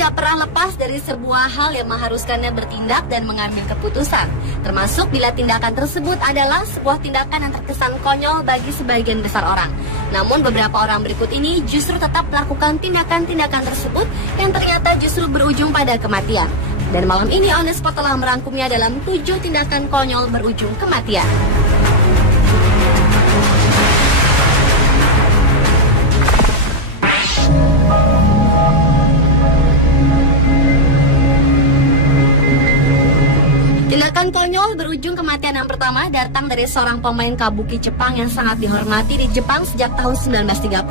tidak pernah lepas dari sebuah hal yang mengharuskannya bertindak dan mengambil keputusan, termasuk bila tindakan tersebut adalah sebuah tindakan yang terkesan konyol bagi sebagian besar orang. Namun beberapa orang berikut ini justru tetap melakukan tindakan-tindakan tersebut yang ternyata justru berujung pada kematian. Dan malam ini On The Spot telah merangkumnya dalam 7 tindakan konyol berujung kematian. Tindakan konyol berujung kematian yang pertama datang dari seorang pemain kabuki Jepang yang sangat dihormati di Jepang sejak tahun 1930,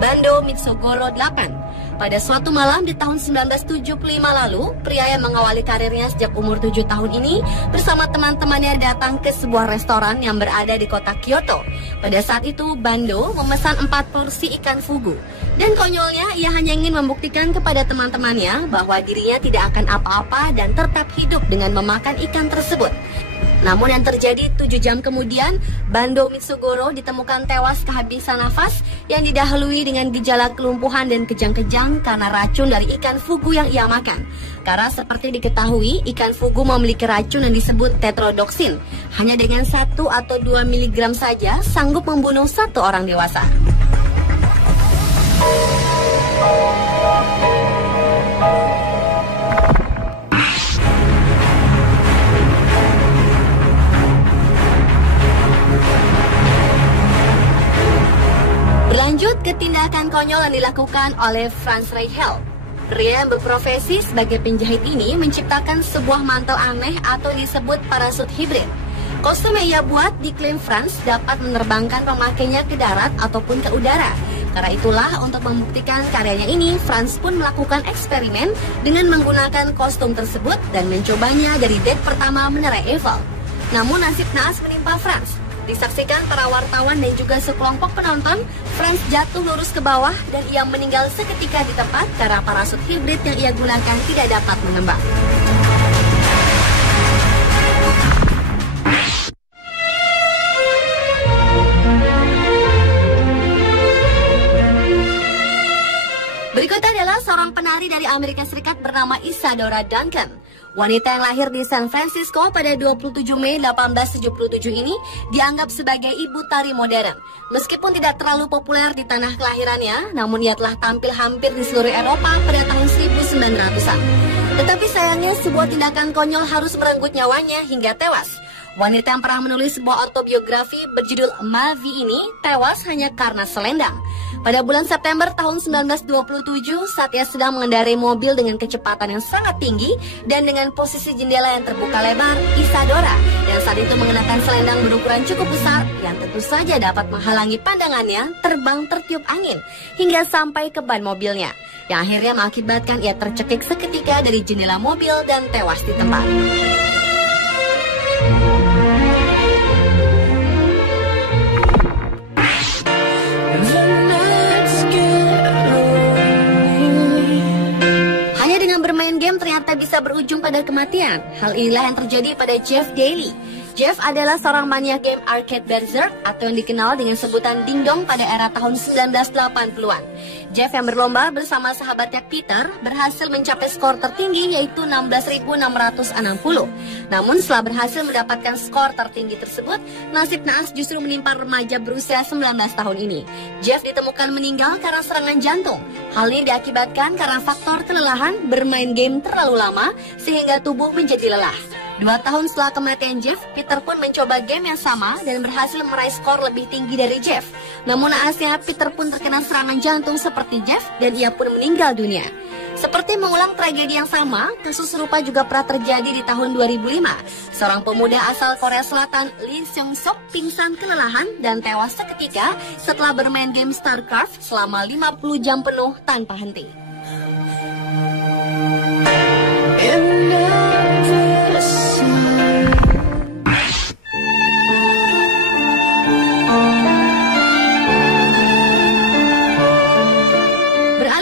Bando Mitsugoro 8. Pada suatu malam di tahun 1975 lalu, pria yang mengawali karirnya sejak umur 7 tahun ini bersama teman-temannya datang ke sebuah restoran yang berada di kota Kyoto. Pada saat itu, Bando memesan 4 porsi ikan fugu. Dan konyolnya, ia hanya ingin membuktikan kepada teman-temannya bahwa dirinya tidak akan apa-apa dan tetap hidup dengan memakan ikan tersebut. Namun yang terjadi 7 jam kemudian, Bando Mitsugoro ditemukan tewas kehabisan nafas yang didahului dengan gejala kelumpuhan dan kejang-kejang karena racun dari ikan fugu yang ia makan. Karena seperti diketahui, ikan fugu memiliki racun yang disebut tetrodoksin. Hanya dengan 1 atau 2 mg saja sanggup membunuh 1 orang dewasa. Berlanjut ke tindakan konyol yang dilakukan oleh Franz Reichel. Pria yang berprofesi sebagai penjahit ini menciptakan sebuah mantel aneh atau disebut parasut hibrid. Kostum yang ia buat diklaim Franz dapat menerbangkan pemakainya ke darat ataupun ke udara. Karena itulah untuk membuktikan karyanya ini, Franz pun melakukan eksperimen dengan menggunakan kostum tersebut dan mencobanya dari date pertama menerai Eiffel. Namun nasib naas menimpa Franz. Disaksikan para wartawan dan juga sekelompok penonton, Franz jatuh lurus ke bawah dan ia meninggal seketika di tempat karena parasut hibrid yang ia gunakan tidak dapat mengembang. Berikutnya adalah seorang penari dari Amerika Serikat bernama Isadora Duncan. Wanita yang lahir di San Francisco pada 27 Mei 1877 ini dianggap sebagai ibu tari modern. Meskipun tidak terlalu populer di tanah kelahirannya, namun ia telah tampil hampir di seluruh Eropa pada tahun 1900-an. Tetapi sayangnya sebuah tindakan konyol harus merenggut nyawanya hingga tewas. Wanita yang pernah menulis sebuah autobiografi berjudul Mavi ini tewas hanya karena selendang. Pada bulan September tahun 1927, saat ia sedang mengendarai mobil dengan kecepatan yang sangat tinggi dan dengan posisi jendela yang terbuka lebar, Isadora yang saat itu mengenakan selendang berukuran cukup besar yang tentu saja dapat menghalangi pandangannya terbang tertiup angin hingga sampai ke ban mobilnya, yang akhirnya mengakibatkan ia tercekik seketika dari jendela mobil dan tewas di tempat. Ternyata bisa berujung pada kematian. Hal inilah yang terjadi pada Jeff Daly. Jeff adalah seorang maniak game arcade berserk atau yang dikenal dengan sebutan dingdong pada era tahun 1980-an. Jeff yang berlomba bersama sahabatnya Peter berhasil mencapai skor tertinggi yaitu 16.660. Namun setelah berhasil mendapatkan skor tertinggi tersebut, nasib naas justru menimpa remaja berusia 19 tahun ini. Jeff ditemukan meninggal karena serangan jantung. Hal ini diakibatkan karena faktor kelelahan bermain game terlalu lama sehingga tubuh menjadi lelah. 2 tahun setelah kematian Jeff, Peter pun mencoba game yang sama dan berhasil meraih skor lebih tinggi dari Jeff. Namun naasnya, Peter pun terkena serangan jantung seperti Jeff dan ia pun meninggal dunia. Seperti mengulang tragedi yang sama, kasus serupa juga pernah terjadi di tahun 2005. Seorang pemuda asal Korea Selatan, Lee Seung-sok, pingsan kelelahan dan tewas seketika setelah bermain game StarCraft selama 50 jam penuh tanpa henti.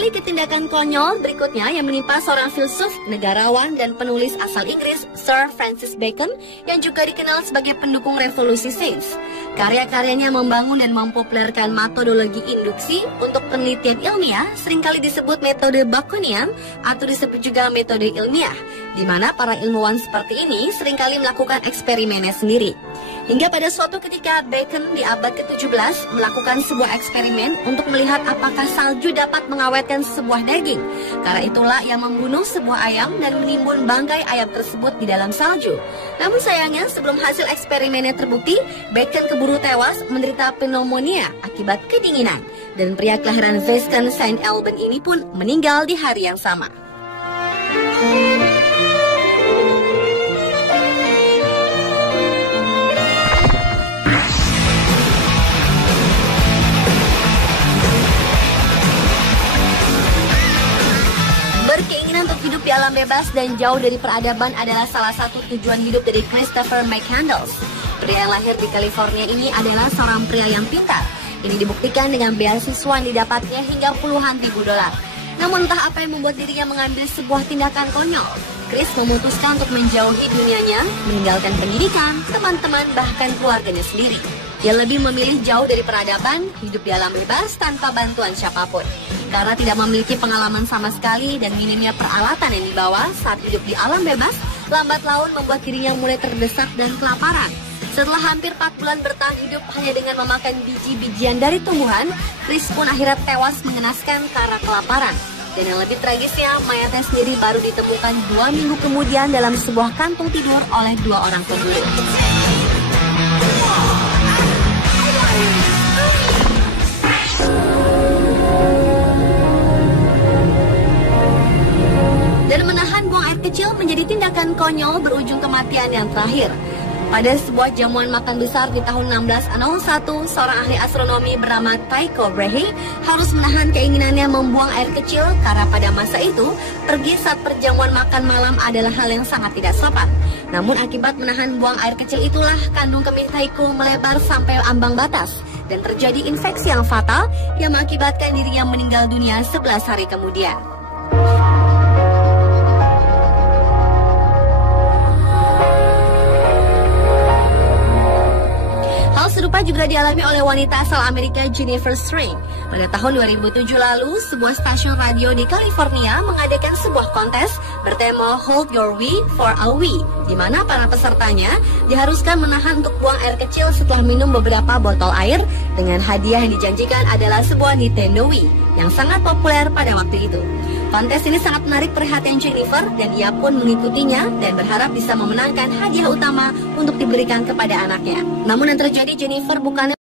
Ke tindakan konyol berikutnya yang menimpa seorang filsuf, negarawan, dan penulis asal Inggris, Sir Francis Bacon, yang juga dikenal sebagai pendukung revolusi Sains. Karya-karyanya membangun dan mempopulerkan metodologi induksi untuk penelitian ilmiah, seringkali disebut metode Baconian atau disebut juga metode ilmiah, di mana para ilmuwan seperti ini seringkali melakukan eksperimennya sendiri. Hingga pada suatu ketika Bacon di abad ke-17 melakukan sebuah eksperimen untuk melihat apakah salju dapat mengawetkan sebuah daging. Karena itulah ia membunuh sebuah ayam dan menimbun bangkai ayam tersebut di dalam salju. Namun sayangnya sebelum hasil eksperimennya terbukti, Bacon keburu tewas menderita pneumonia akibat kedinginan. Dan pria kelahiran Weston Saint Alban ini pun meninggal di hari yang sama. Untuk hidup di alam bebas dan jauh dari peradaban adalah salah satu tujuan hidup dari Christopher McCandless. Pria yang lahir di California ini adalah seorang pria yang pintar. Ini dibuktikan dengan beasiswa yang didapatnya hingga puluhan ribu dolar. Namun entah apa yang membuat dirinya mengambil sebuah tindakan konyol. Chris memutuskan untuk menjauhi dunianya, meninggalkan pendidikan, teman-teman, bahkan keluarganya sendiri. Dia lebih memilih jauh dari peradaban, hidup di alam bebas tanpa bantuan siapapun. Karena tidak memiliki pengalaman sama sekali dan minimnya peralatan yang dibawa saat hidup di alam bebas, lambat laun membuat dirinya mulai terdesak dan kelaparan. Setelah hampir 4 bulan bertahan hidup hanya dengan memakan biji-bijian dari tumbuhan, Chris pun akhirnya tewas mengenaskan karena kelaparan. Dan yang lebih tragisnya, mayatnya sendiri baru ditemukan 2 minggu kemudian dalam sebuah kantung tidur oleh 2 orang pemburu. Dan menahan buang air kecil menjadi tindakan konyol berujung kematian yang terakhir. Pada sebuah jamuan makan besar di tahun 1601, seorang ahli astronomi bernama Tycho Brahe harus menahan keinginannya membuang air kecil karena pada masa itu, pergi saat perjamuan makan malam adalah hal yang sangat tidak sopan. Namun akibat menahan buang air kecil itulah kandung kemih Tycho melebar sampai ambang batas dan terjadi infeksi yang fatal yang mengakibatkan dirinya meninggal dunia 11 hari kemudian. Serupa juga dialami oleh wanita asal Amerika Jennifer String. Pada tahun 2007 lalu, sebuah stasiun radio di California mengadakan sebuah kontes bertema Hold Your Wee for a Wee, di mana para pesertanya diharuskan menahan untuk buang air kecil setelah minum beberapa botol air, dengan hadiah yang dijanjikan adalah sebuah Nintendo Wii yang sangat populer pada waktu itu. Kontes ini sangat menarik perhatian Jennifer dan ia pun mengikutinya dan berharap bisa memenangkan hadiah utama untuk diberikan kepada anaknya. Namun yang terjadi, Jennifer bukannya